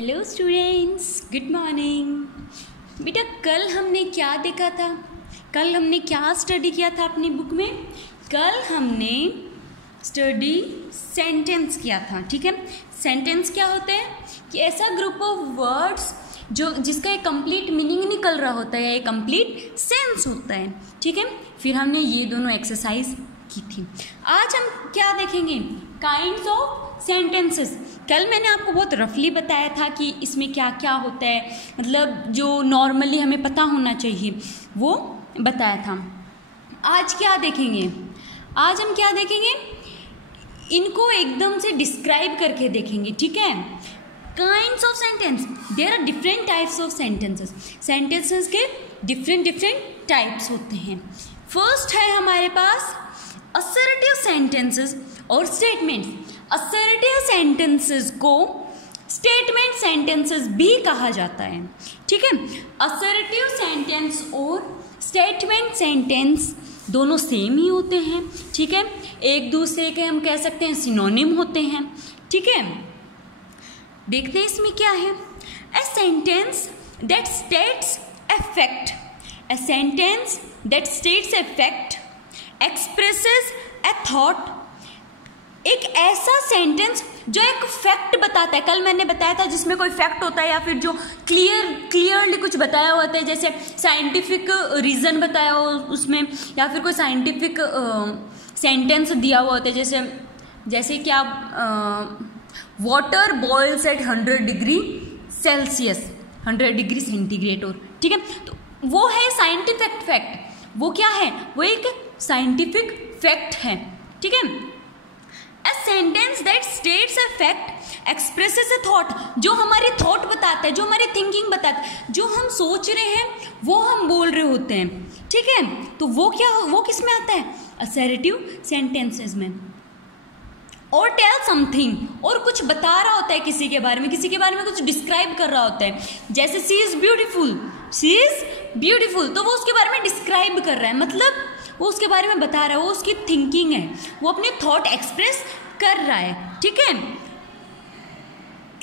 Hello students, good morning. बेटा कल हमने क्या देखा था? कल हमने क्या स्टडी किया था अपनी बुक में? कल हमने स्टडी सेंटेंस किया था। ठीक है, सेंटेंस क्या होते हैं कि ऐसा ग्रुप ऑफ वर्ड्स जो जिसका एक कंप्लीट मीनिंग निकल रहा होता है या एक कंप्लीट सेंस होता है। ठीक है, फिर हमने ये दोनों एक्सरसाइज की थी। आज हम क्या देखेंगे? Kinds of sentences. कल मैंने आपको बहुत रफली बताया था कि इसमें क्या क्या होता है, मतलब जो नॉर्मली हमें पता होना चाहिए वो बताया था। आज क्या देखेंगे? आज हम क्या देखेंगे? इनको एकदम से डिस्क्राइब करके देखेंगे। ठीक है, kinds of sentence, there are different types of sentences. Sentences के डिफरेंट टाइप्स होते हैं। फर्स्ट है हमारे पास असर्टिव सेंटेंसेस और स्टेटमेंट्स। असर्टिव सेंटेंसेस को स्टेटमेंट सेंटेंसेस भी कहा जाता है। ठीक है, असर्टिव सेंटेंस और स्टेटमेंट सेंटेंस दोनों सेम ही होते हैं। ठीक है, एक दूसरे के हम कह सकते हैं सिनोनिम होते हैं। ठीक है, देखते हैं इसमें क्या है। A sentence that states a fact, a sentence that states a fact expresses A thought. एक ऐसा सेंटेंस जो एक फैक्ट बताता है। कल मैंने बताया था जिसमें कोई फैक्ट होता है या फिर जो क्लियरली कुछ बताया होता है, जैसे साइंटिफिक रीज़न बताया हो उसमें, या फिर कोई साइंटिफिक सेंटेंस दिया हुआ होता है, जैसे क्या water boils at 100 degree Celsius, 100 degree centigrade. और ठीक है, तो वो है साइंटिफिक फैक्ट। वो क्या है? वो एक साइंटिफिक फैक्ट है। ठीक है, A sentence that states a fact expresses a thought, जो हमारी थॉट बताता है, जो हमारी थिंकिंग बताता है, जो हम सोच रहे हैं वो हम बोल रहे होते हैं। ठीक है, तो वो किस में आता है? असर्टिव सेंटेंसेस में। और टेल समथिंग, और कुछ बता रहा होता है किसी के बारे में, किसी के बारे में कुछ डिस्क्राइब कर रहा होता है। जैसे she is beautiful, she is beautiful, तो वो उसके बारे में डिस्क्राइब कर रहा है, मतलब वो उसके बारे में बता रहा है, वो उसकी थिंकिंग है, वो अपनी थॉट एक्सप्रेस कर रहा है। ठीक है,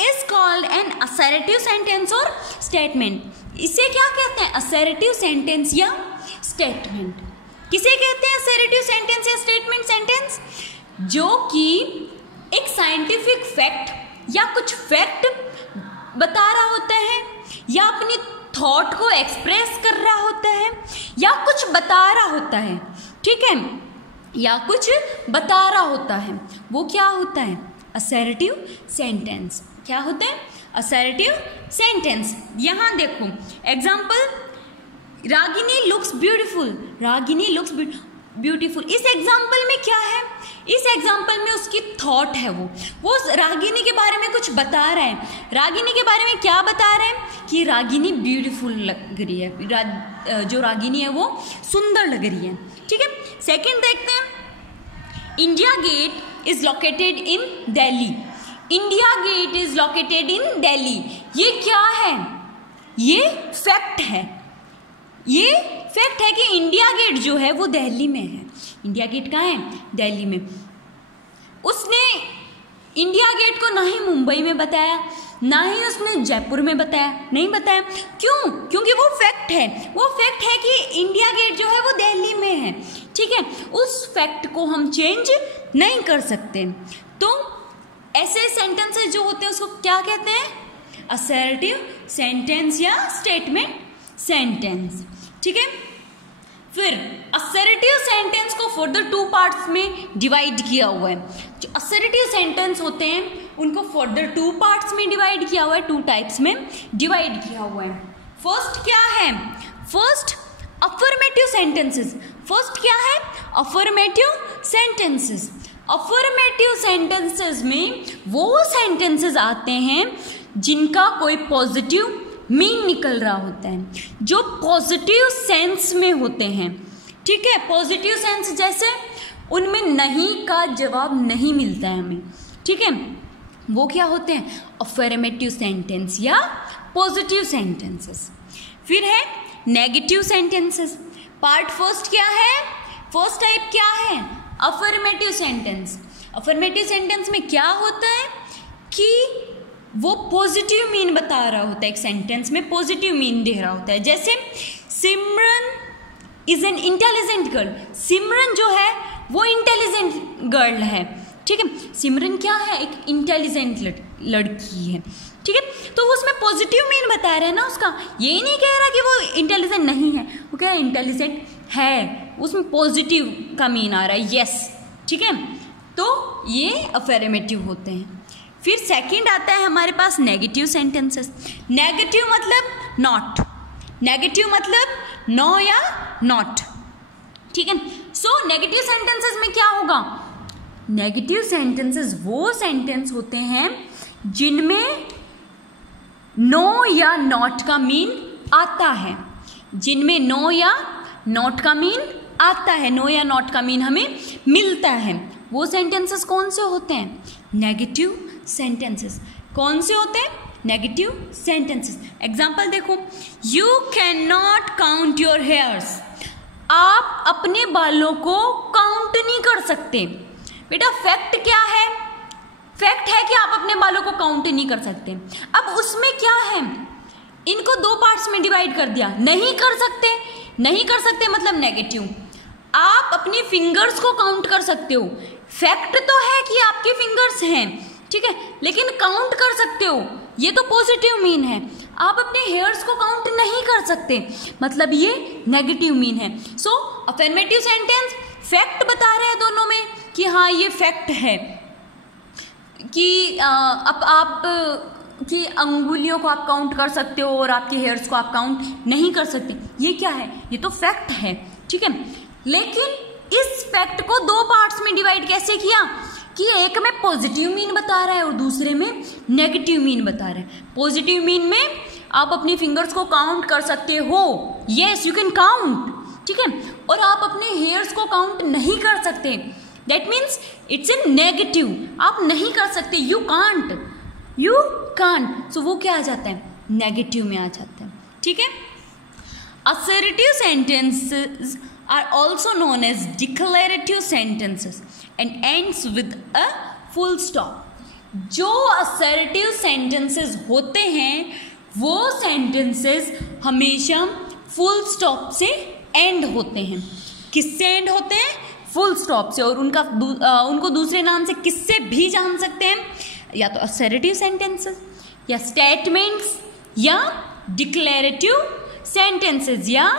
is called an assertive sentence और स्टेटमेंट। इसे क्या कहते हैं? असर्टिव सेंटेंस या स्टेटमेंट। किसे कहते हैं असर्टिव सेंटेंस या स्टेटमेंट सेंटेंस? जो कि एक साइंटिफिक फैक्ट या कुछ फैक्ट बता रहा होता है, या अपनी थॉट को एक्सप्रेस कर रहा होता है, या कुछ बता रहा होता है। ठीक है, या कुछ बता रहा होता है, वो क्या होता है? Assertive sentence. क्या होता है? Assertive sentence. यहां देखो example, Ragini looks beautiful, Ragini looks beautiful. इस एग्जाम्पल में क्या है? इस एग्जाम्पल में उसकी थॉट है, वो रागिनी के बारे में कुछ बता रहा है। रागिनी के बारे में क्या बता रहे हैं? कि रागिनी ब्यूटीफुल लग रही है, जो रागिनी है वो सुंदर लग रही है। ठीक है, सेकंड देखते हैं, India Gate is located in Delhi. India Gate is located in Delhi. ये क्या है? ये फैक्ट है। ये फैक्ट है कि इंडिया गेट जो है वो दिल्ली में है। इंडिया गेट कहाँ है? दिल्ली में। उसने इंडिया गेट को ना ही मुंबई में बताया, ना ही उसने जयपुर में बताया, नहीं बताया। क्यों? क्योंकि वो फैक्ट है। वो फैक्ट है कि इंडिया गेट जो है वो दिल्ली में है। ठीक है, उस फैक्ट को हम चेंज नहीं कर सकते। तो ऐसे सेंटेंसेस जो होते हैं उसको क्या कहते हैं? असर्टिव सेंटेंस या स्टेटमेंट सेंटेंस। ठीक है, फिर असर्टिव सेंटेंस को फर्दर 2 पार्ट्स में डिवाइड किया हुआ है। जो असर्टिव सेंटेंस होते हैं उनको फर्दर 2 पार्ट्स में डिवाइड किया हुआ है, 2 टाइप्स में डिवाइड किया हुआ है। फर्स्ट क्या है? First affirmative sentences. फर्स्ट क्या है? Affirmative sentences. अफर्मेटिव सेंटेंसेस में वो सेंटेंसेस आते हैं जिनका कोई पॉजिटिव मीन निकल रहा होता है, जो पॉजिटिव सेंस में होते हैं। ठीक है, पॉजिटिव सेंस जैसे उनमें नहीं का जवाब नहीं मिलता है हमें। ठीक है, वो क्या होते हैं? अफर्मेटिव सेंटेंस या पॉजिटिव सेंटेंसेस। फिर है नेगेटिव सेंटेंसेस। पार्ट फर्स्ट क्या है? फर्स्ट टाइप क्या है? Affirmative sentence. अफर्मेटिव सेंटेंस में क्या होता है कि वो पॉजिटिव मीन बता रहा होता है, एक सेंटेंस में पॉजिटिव मीन दे रहा होता है। जैसे सिमरन इज एन इंटेलिजेंट गर्ल, सिमरन जो है वो इंटेलिजेंट गर्ल है, ठीक है। सिमरन क्या है, एक इंटेलिजेंट लड़की है, ठीक है। तो उसमें पॉजिटिव मीन बता रहा है ना उसका, ये नहीं कह रहा कि वो इंटेलिजेंट नहीं है, वो कह रहा है इंटेलिजेंट है, उसमें पॉजिटिव का मीन आ रहा है, यस, ठीक है। तो ये अफर्मेटिव होते हैं। फिर सेकंड आता है हमारे पास नेगेटिव सेंटेंसेस। नेगेटिव मतलब नॉट, नेगेटिव मतलब नो या नॉट, ठीक है। सो नेगेटिव सेंटेंसेस में क्या होगा, नेगेटिव सेंटेंसेस वो सेंटेंस होते हैं जिनमें नो या नॉट का मीन आता है, जिनमें नो या नॉट का मीन आता है, नो या नॉट का मीन हमें मिलता है, वो सेंटेंसेस कौन से होते हैं, नेगेटिव सेंटेंसेस। कौन से होते हैं, नेगेटिव सेंटेंसेस। एग्जाम्पल देखो, you can not count your hairs, आप अपने बालों को काउंट नहीं कर सकते। बेटा फैक्ट क्या है, फैक्ट है कि आप अपने बालों को काउंट नहीं कर सकते। अब उसमें क्या है, इनको दो पार्ट्स में डिवाइड कर दिया, नहीं कर सकते, नहीं कर सकते मतलब नेगेटिव। आप अपनी फिंगर्स को काउंट कर सकते हो, फैक्ट तो है कि आपके फिंगर्स हैं, ठीक है, लेकिन काउंट कर सकते हो, ये तो पॉजिटिव मीन है। आप अपने हेयर्स को काउंट नहीं कर सकते, मतलब ये नेगेटिव मीन है। सो अफर्मेटिव सेंटेंस फैक्ट बता रहे हैं दोनों में कि हाँ ये फैक्ट है कि आप कि अंगुलियों को आप काउंट कर सकते हो और आपके हेयर्स को आप काउंट नहीं कर सकते, ये क्या है, ये तो फैक्ट है, ठीक है। लेकिन इस फैक्ट को दो पार्ट्स में डिवाइड कैसे किया कि एक में पॉजिटिव मीन बता रहा है और दूसरे में नेगेटिव मीन बता रहा है। पॉजिटिव मीन में आप अपनी फिंगर्स को काउंट कर सकते हो, यस यू कैन काउंट, ठीक है, और आप अपने हेयर्स को काउंट नहीं कर सकते, that means it's a negative, आप नहीं कर सकते, यू कांट, यू कांट, सो वो क्या आ जाता है, नेगेटिव में आ जाता है, ठीक है। Assertive sentences are also known as declarative sentences and ends with a full stop। जो assertive sentences होते हैं वो sentences हमेशा full stop से end होते हैं। किससे end होते हैं, full stop से, और उनको दूसरे नाम से किससे भी जान सकते हैं, या तो assertive sentences या statements या declarative sentences या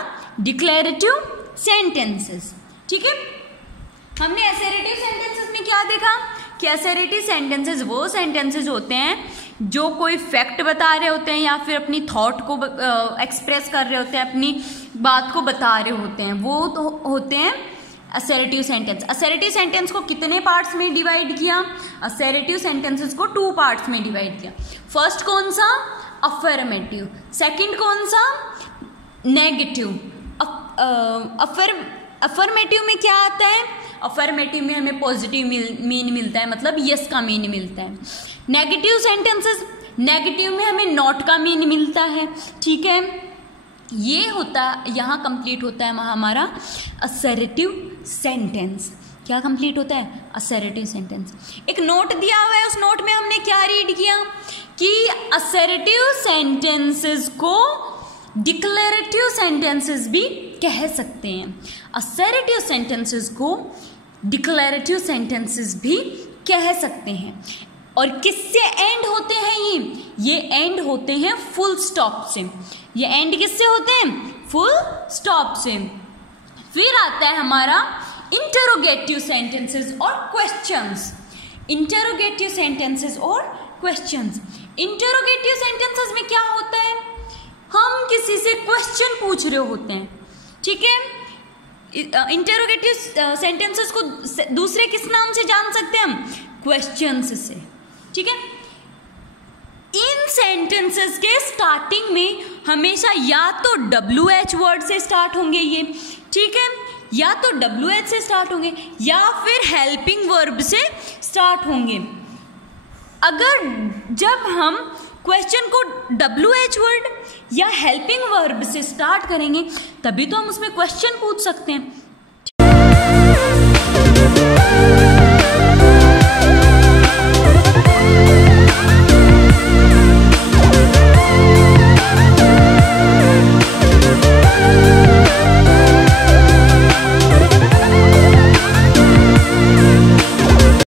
declarative सेंटेंसेस, ठीक है। हमने असर्टिव सेंटेंसेस में क्या देखा कि असर्टिव सेंटेंसेस वो सेंटेंसेस होते हैं जो कोई फैक्ट बता रहे होते हैं या फिर अपनी थॉट को एक्सप्रेस कर रहे होते हैं, अपनी बात को बता रहे होते हैं, वो तो होते हैं असर्टिव सेंटेंस। असर्टिव सेंटेंस को कितने पार्ट्स में डिवाइड किया, असर्टिव सेंटेंसेस को 2 पार्ट्स में डिवाइड किया। फर्स्ट कौन सा, अफर्मेटिव, सेकंड कौन सा, नेगेटिव। अफर्मेटिव में क्या आता है, अफर्मेटिव में हमें पॉजिटिव मीन मिलता है, मतलब यस का मीन मिलता है। नेगेटिव सेंटेंसेस, नेगेटिव में हमें नॉट का मीन मिलता है, ठीक है। ये होता, यहाँ कंप्लीट होता है हमारा असर्टिव सेंटेंस। क्या कंप्लीट होता है, असर्टिव सेंटेंस। एक नोट दिया हुआ है, उस नोट में हमने क्या रीड किया कि असर्टिव सेंटेंसेस को डिक्लेरेटिव सेंटेंसेस भी कह सकते हैं। असर्टिव सेंटेंसेस को डिक्लेरेटिव सेंटेंसेस भी कह सकते हैं। और किससे एंड होते हैं ये एंड होते हैं फुल स्टॉप से। ये एंड किससे होते हैं, फुल स्टॉप से। फिर आता है हमारा इंटरोगेटिव सेंटेंसेस और क्वेश्चंस। इंटरोगेटिव सेंटेंसेस और क्वेश्चंस। इंटरोगेटिव सेंटेंसेस में क्या होता है, हम किसी से क्वेश्चन पूछ रहे होते हैं, ठीक है। इंटरोगेटिव सेंटेंसेस को दूसरे किस नाम से जान सकते हैं हम, क्वेश्चंस से, ठीक है। इन सेंटेंसेस के स्टार्टिंग में हमेशा या तो WH वर्ड से स्टार्ट होंगे ये, ठीक है, या तो WH से स्टार्ट होंगे या फिर हेल्पिंग वर्ब से स्टार्ट होंगे। अगर जब हम क्वेश्चन को WH वर्ड या हेल्पिंग वर्ब से स्टार्ट करेंगे तभी तो हम उसमें क्वेश्चन पूछ सकते हैं।